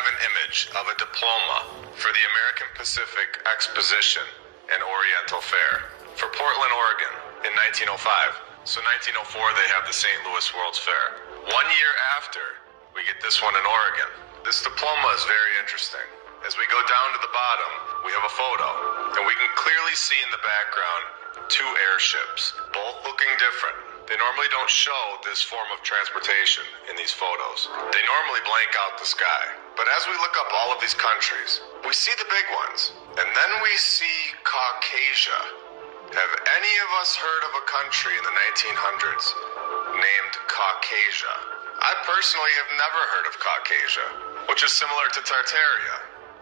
have an image of a diploma for the American Pacific Exposition and Oriental Fair for Portland, Oregon in 1905. So 1904, they have the St. Louis World's Fair. 1 year after, we get this one in Oregon. This diploma is very interesting. As we go down to the bottom, we have a photo, and we can clearly see in the background 2 airships, both looking different. They normally don't show this form of transportation in these photos. They normally blank out the sky. But as we look up all of these countries, we see the big ones, and then we see Caucasia. Have any of us heard of a country in the 1900s named Caucasia? I personally have never heard of Caucasia, which is similar to Tartaria.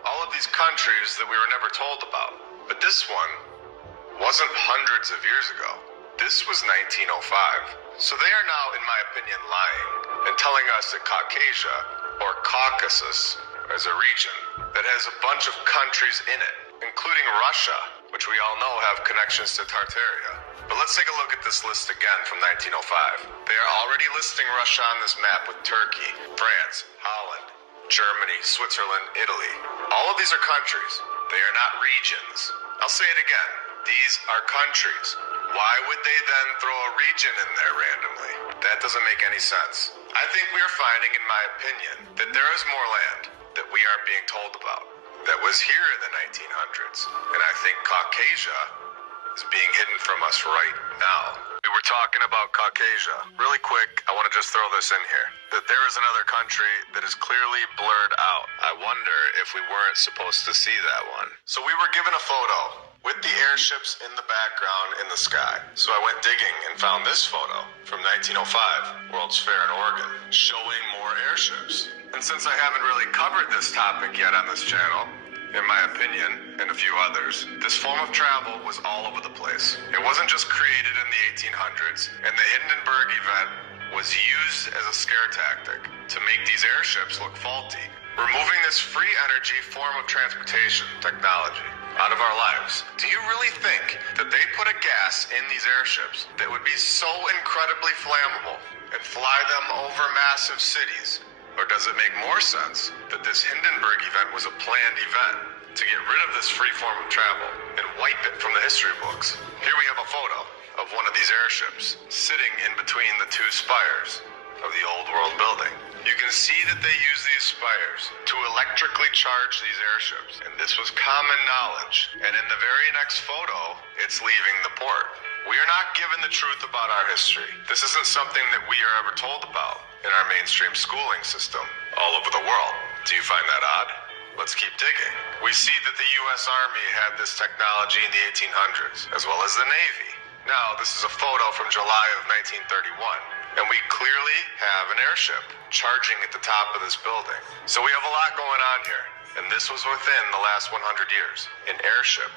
All of these countries that we were never told about. But this one wasn't hundreds of years ago. This was 1905. So they are now, in my opinion, lying and telling us that Caucasia, or Caucasus, is a region that has a bunch of countries in it, including Russia, which we all know have connections to Tartaria. But let's take a look at this list again from 1905. They are already listing Russia on this map with Turkey, France, Holland, Germany, Switzerland, Italy. All of these are countries. They are not regions. I'll say it again. These are countries. Why would they then throw a region in there randomly? That doesn't make any sense. I think we are finding, in my opinion, that there is more land that we aren't being told about that was here in the 1900s. And I think Caucasia is being hidden from us right now. We were talking about Caucasia. Really quick, I want to just throw this in here. That there is another country that is clearly blurred out. I wonder if we weren't supposed to see that one. So we were given a photo with the airships in the background in the sky. So I went digging and found this photo from 1905, World's Fair in Oregon, showing more airships. And since I haven't really covered this topic yet on this channel, in my opinion, and a few others, this form of travel was all over the place. It wasn't just created in the 1800s, and the Hindenburg event was used as a scare tactic to make these airships look faulty, removing this free energy form of transportation technology out of our lives. Do you really think that they put a gas in these airships that would be so incredibly flammable and fly them over massive cities? Or does it make more sense that this Hindenburg event was a planned event to get rid of this free form of travel and wipe it from the history books? Here we have a photo of one of these airships sitting in between the 2 spires of the old world building. You can see that they use these spires to electrically charge these airships, and this was common knowledge. And in the very next photo, it's leaving the port. We are not given the truth about our history. This isn't something that we are ever told about in our mainstream schooling system all over the world. Do you find that odd? Let's keep digging. We see that the U.S. Army had this technology in the 1800s, as well as the Navy. Now, this is a photo from July of 1931, and we clearly have an airship charging at the top of this building. So we have a lot going on here, and this was within the last 100 years. An airship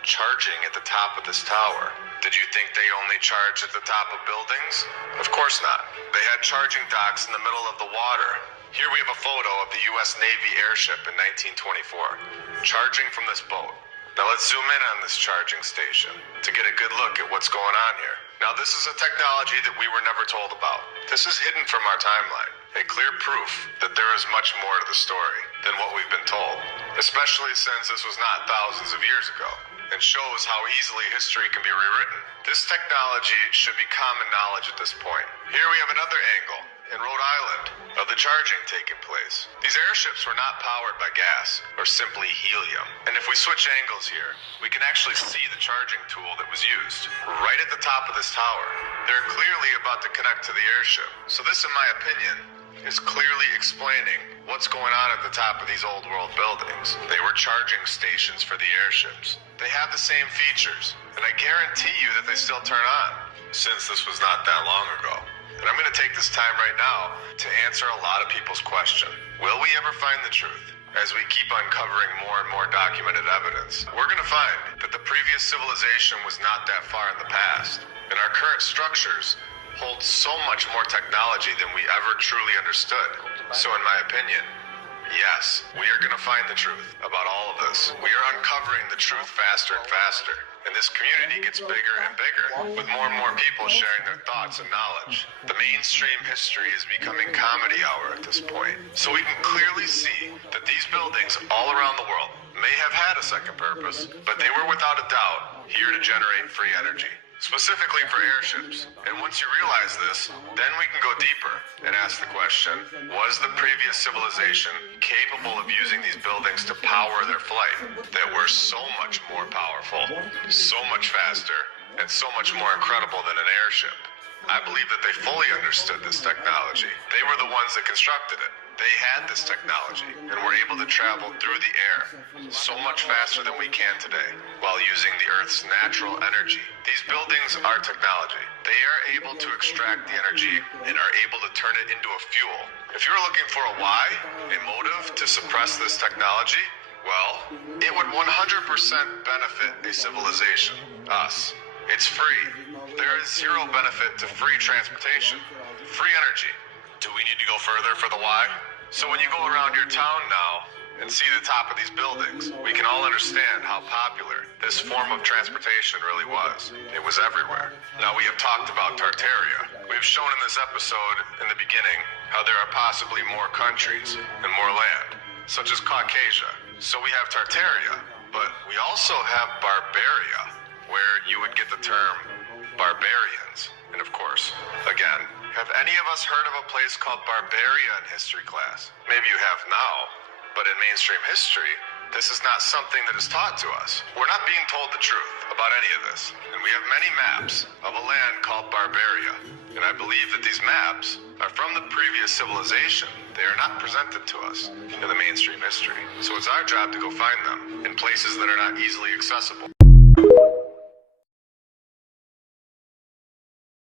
charging at the top of this tower. Did you think they only charged at the top of buildings? Of course not. They had charging docks in the middle of the water. Here we have a photo of the U.S. Navy airship in 1924, charging from this boat. Now let's zoom in on this charging station to get a good look at what's going on here. Now this is a technology that we were never told about. This is hidden from our timeline. A clear proof that there is much more to the story than what we've been told, especially since this was not thousands of years ago, and shows how easily history can be rewritten. This technology should be common knowledge at this point. Here we have another angle in Rhode Island of the charging taking place. These airships were not powered by gas or simply helium. And if we switch angles here, we can actually see the charging tool that was used right at the top of this tower. They're clearly about to connect to the airship. So this, in my opinion, is clearly explaining what's going on at the top of these old world buildings. They were charging stations for the airships. They have the same features, and I guarantee you that they still turn on, since this was not that long ago. And I'm going to take this time right now to answer a lot of people's question. Will we ever find the truth? As we keep uncovering more and more documented evidence, we're going to find that the previous civilization was not that far in the past, and our current structures hold so much more technology than we ever truly understood. So in my opinion, yes, we are going to find the truth about all of this. We are uncovering the truth faster and faster. and this community gets bigger and bigger, with more and more people sharing their thoughts and knowledge. The mainstream history is becoming comedy hour at this point, so we can clearly see that these buildings all around the world may have had a second purpose, but they were without a doubt here to generate free energy, specifically for airships. And once you realize this, then we can go deeper and ask the question, was the previous civilization capable of using these buildings to power their flight that were so much more powerful, so much faster, and so much more incredible than an airship? I believe that they fully understood this technology. They were the ones that constructed it. They had this technology and were able to travel through the air so much faster than we can today while using the Earth's natural energy. These buildings are technology. They are able to extract the energy and are able to turn it into a fuel. If you're looking for a why, a motive to suppress this technology, well, it would 100% benefit a civilization, us. It's free. There is zero benefit to free transportation, free energy. Do we need to go further for the why? So when you go around your town now and see the top of these buildings, we can all understand how popular this form of transportation really was. It was everywhere. Now we have talked about Tartaria. We've shown in this episode in the beginning how there are possibly more countries and more land, such as Caucasia. So we have Tartaria, but we also have Barbaria, where you would get the term barbarians. And of course, again, have any of us heard of a place called Barbaria in history class? Maybe you have now, but in mainstream history, this is not something that is taught to us. We're not being told the truth about any of this. And we have many maps of a land called Barbaria. And I believe that these maps are from the previous civilization. They are not presented to us in the mainstream history. So it's our job to go find them in places that are not easily accessible.